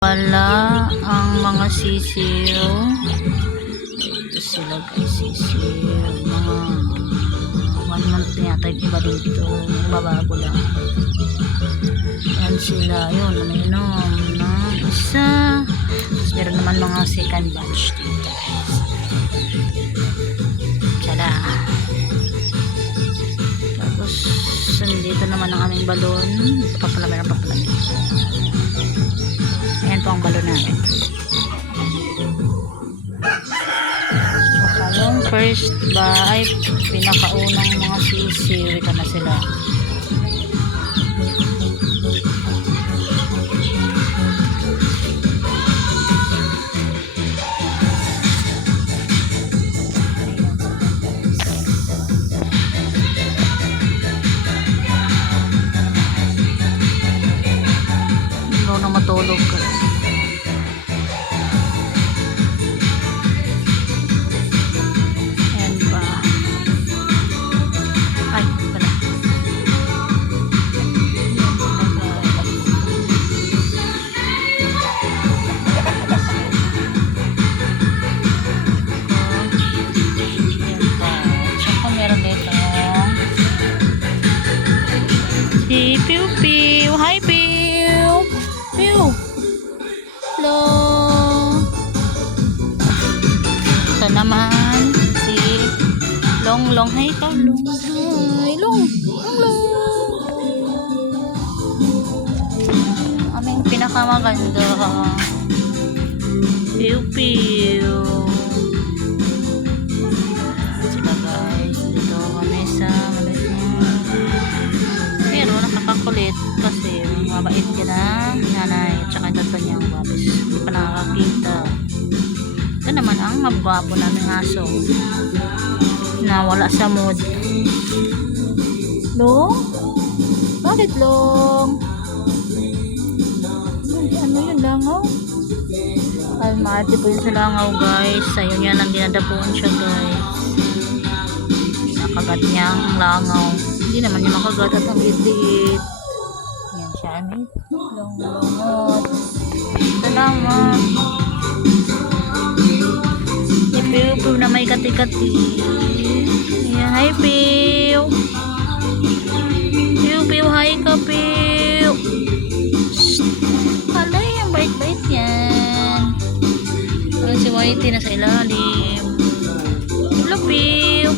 Wala ang mga sisiw. Ito sila guys, sisiw. Mga 1 month na yata yung iba dito. Babago lang. Yan sila. Yun, umiinom na isa. Tapos meron naman mga second batch dito guys. Tsala. Tapos dito naman ang aming balon. Ito pa pala, meron pa pala dito. Ayan po ang balon namin. Yung first ba ay pinakaunang mga sisiw. Ito na sila. Hindi na matulog ka. Si Piu Piu. Hi Piu. Piu. Hello. Ito naman si Long Long. Hi ikaw Long. Hi Long. Long Long. Aming pinakamaganda. Piu Piu. Sila guys. Dito kami sa kulit kasi mabait ka na nanay at saka ito niyang babis, hindi pa nakakakita. Ito naman ang mabapo naming aso na wala sa mood. Long? Bakit Long? Ano yun, langaw? Ay maati po yun sa langaw guys. Ayun yan ang dinadapuan siya guys. Nakagat niya ang langaw. Hindi naman niya makagat at ang liit. Yan siya, amit. Long-longot. Salamat. Si Piu-Piu na may kati-kati. Yan, hi Piu. Piu-Piu, hi ka Piu. Alay, ang bait-bait yan. Ayan si Whitey na sa ilalim. Hello Piu.